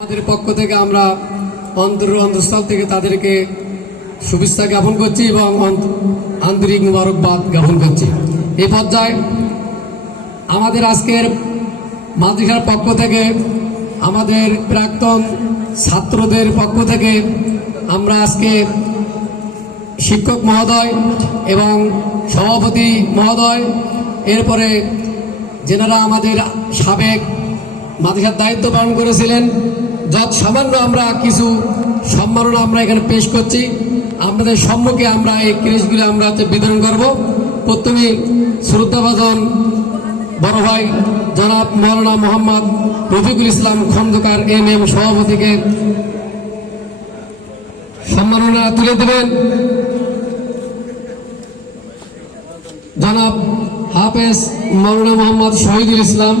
আমাদের পক্ষ থেকে আমরা অন্তঃস্থল থেকে তাদেরকে শুভেচ্ছা জ্ঞাপন করছি এবং আন্তরিক মোবারকবাদ জ্ঞাপন করছি। এই পর্যায়ে আমাদের আজকের মাদ্রাসার পক্ষ থেকে আমাদের প্রাক্তন ছাত্রদের পক্ষ থেকে আমরা আজকে শিক্ষক মহোদয় এবং সভাপতি মহোদয়, এরপরে যেনারা আমাদের সাবেক মাদ্রাসার দায়িত্ব পালন করেছিলেন, যত সামান্য আমরা কিছু সম্মাননা আমরা এখানে পেশ করছি। আপনাদের সম্মুখে আমরা এই ক্রেশগুলো আমরা বিতরণ করব। প্রথমে শ্রদ্ধাভাজন বড় ভাই জনাব মৌলানা মোহাম্মদ রফিকুল ইসলাম খন্দকার MM সভাপতিকে সম্মাননা তুলে দেবেন। জনাব হাফেজ মৌলানা মোহাম্মদ শহীদুল ইসলাম